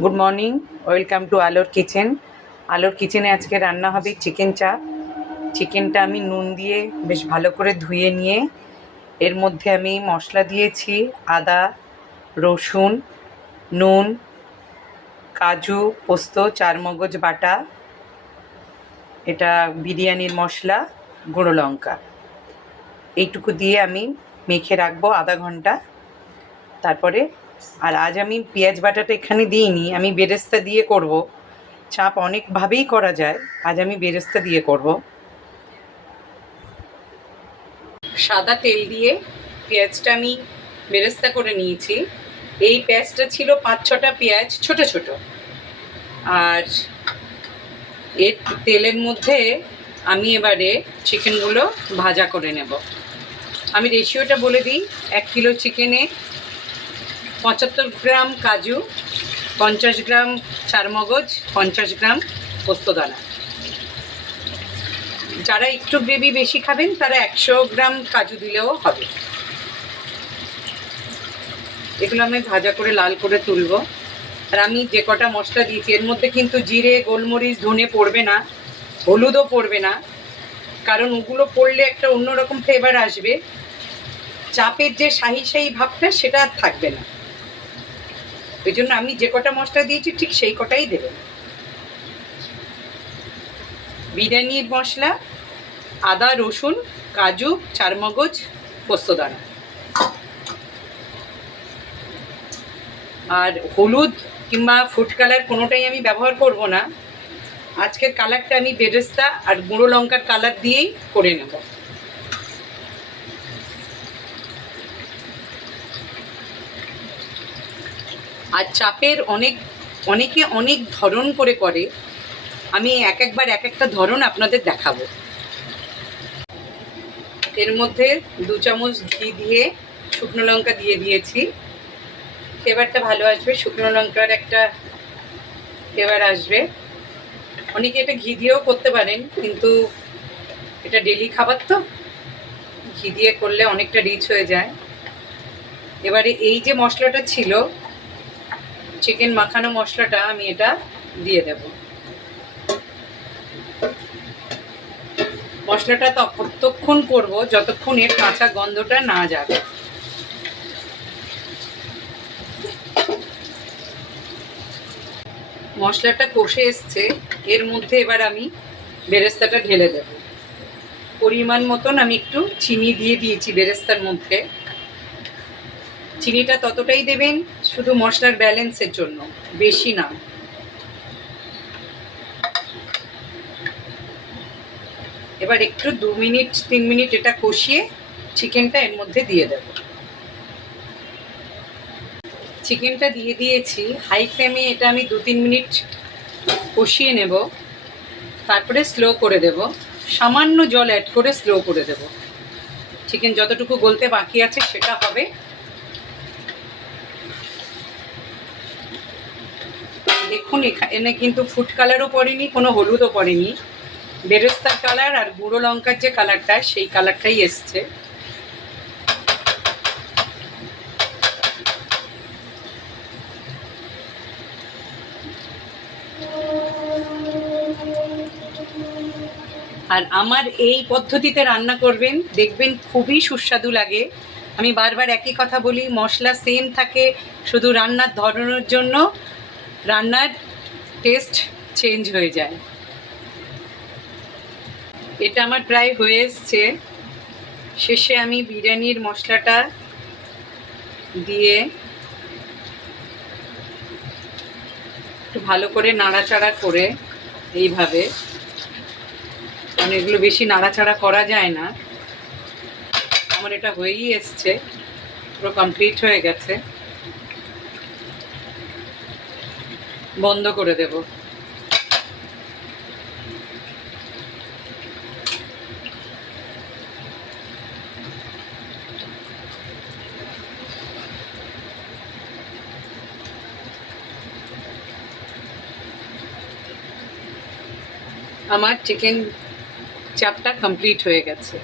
Good morning, welcome to আলোর kitchen. আলোর কিচেনে আজকে রান্না হবে চিকেন চাপ। চিকেনটা আমি নুন দিয়ে বেশ ভালো করে ধুয়ে নিয়ে এর মধ্যে আমি মশলা দিয়েছি আদা, রসুন, নুন, কাজু, পোস্ত, চারমগজ বাটা, এটা বিরিয়ানির মশলা, গুঁড়ো লঙ্কা, এইটুকু দিয়ে আমি মেখে রাখবো আধা ঘন্টা। তারপরে আর আজ আমি পেঁয়াজ বাটাটা এখানে দিইনি, আমি বেরেস্তা দিয়ে করব। চাপ অনেকভাবেই করা যায়, আজ আমি বেরেস্তা দিয়ে করব। সাদা তেল দিয়ে পেঁয়াজটা আমি বেরেস্তা করে নিয়েছি। এই পেঁয়াজটা ছিল 5-6টা পেঁয়াজ ছোট ছোট। আর এর তেলের মধ্যে আমি এবারে চিকেনগুলো ভাজা করে নেব। আমি রেশিওটা বলে দিই, 1 কিলো চিকেনে 75 গ্রাম কাজু, 50 গ্রাম চারমগজ, 50 গ্রাম পোস্তদানা। যারা একটু গ্রেভি বেশি খাবেন তারা 100 গ্রাম কাজু দিলেও হবে। এগুলো আমি ভাজা করে লাল করে তুলব। আর আমি যে কটা মশলা দিয়েছি এর মধ্যে কিন্তু জিরে, গোলমরিচ, ধনে পড়বে না, হলুদও পড়বে না, কারণ ওগুলো পড়লে একটা অন্যরকম ফ্লেভার আসবে। চাপের যে শাহি শাহি ভাবটা সেটা আর থাকবে না। ওই জন্য আমি যে কটা মশলা দিয়েছি ঠিক সেই কটাই দেবেন। বিরিয়ানির মশলা, আদা, রসুন, কাজু, চারমগজ, পোস্তদানা। আর হলুদ কিংবা ফুড কালার কোনোটাই আমি ব্যবহার করব না। আজকের কালারটা আমি বেরেস্তা আর গুঁড়ো লঙ্কার কালার দিয়েই করে নেব। আর চাপের অনেকে অনেক ধরন করে, আমি একবার এক একটা ধরন আপনাদের দেখাবো। এর মধ্যে 2 চামচ ঘি দিয়ে শুকনো লঙ্কা দিয়ে দিয়েছি। ফ্লেভারটা ভালো আসবে, শুকনো লঙ্কার একটা ফ্লেভার আসবে। অনেকে এটা ঘি দিয়েও করতে পারেন, কিন্তু এটা ডেলি খাবার তো ঘি দিয়ে করলে অনেকটা রিচ হয়ে যায়। এবারে এই যে মশলাটা ছিল চিকেন মাখানো মশলাটা আমি এটা দিয়ে দেব। মশলাটা ততক্ষণ করব যতক্ষণ এর কাঁচা গন্ধটা না যাবে। মশলাটা কষে এসছে, এর মধ্যে এবার আমি বেরেস্তাটা ঢেলে দেব। পরিমাণ মতন আমি একটু চিনি দিয়ে দিয়েছি বেরেস্তার মধ্যে। চিনিটা ততটাই দেবেন শুধু মশলার ব্যালেন্সের জন্য, বেশি না। এবার একটু 2-3 মিনিট এটা কষিয়ে চিকেনটা এর মধ্যে দিয়ে দেব। চিকেনটা দিয়ে দিয়েছি, হাই ফ্লেমে এটা আমি 2-3 মিনিট কষিয়ে নেব। তারপরে স্লো করে দেব, সামান্য জল অ্যাড করে স্লো করে দেব। চিকেন যতটুকু গলতে বাকি আছে সেটা হবে। দেখুন এখানে কিন্তু ফুড কালারও পড়েনি, কোনো হলুদও পড়েনি, বেরেস্তার কালার আর গুঁড়ো লঙ্কার যে কালারটা সেই কালারটাই এসছে। আর আমার এই পদ্ধতিতে রান্না করবেন, দেখবেন খুবই সুস্বাদু লাগে। আমি বারবার একই কথা বলি, মশলা সেম থাকে, শুধু রান্নার ধরনের জন্য রান্নার টেস্ট চেঞ্জ হয়ে যায়। এটা আমার প্রায় হয়ে এসছে। শেষে আমি বিরিয়ানির মশলাটা দিয়ে একটু ভালো করে নাড়াচাড়া করে এইভাবে, কারণ এগুলো বেশি নাড়াচাড়া করা যায় না। আমার এটা হয়েই এসছে, পুরো কমপ্লিট হয়ে গেছে। বন্ধ করে দেব। আমার চিকেন চাপটা কমপ্লিট হয়ে গেছে।